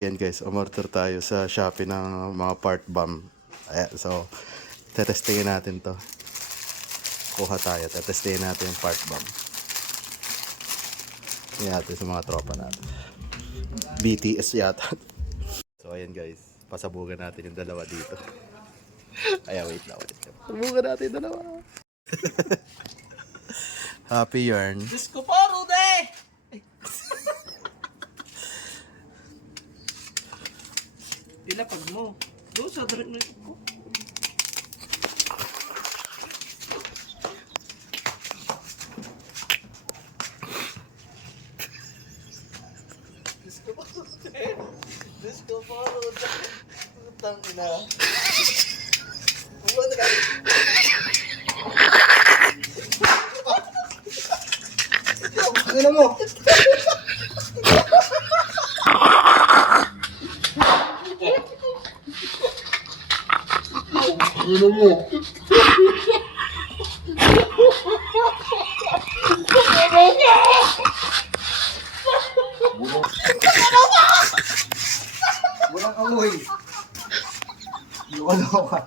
Yan guys, umorder tayo sa Shopee ng mga part bomb. Ayan, so, tetestingin natin to. Kuha tayo, tetestingin natin yung part bomb. Yan natin sa mga tropa natin. BTS yata. So ayan guys, pasabugan natin yung dalawa dito. Ayan, wait lang. Pasabugan natin yung dalawa. Happy yarn. Disco paro de! Pinapag mo. Doon sa direct na ito ko. Disco paro de! Disco paro de! Putang ina. Buwan ka. Ano mo? Ano mo? Walang amoy. Ano ka?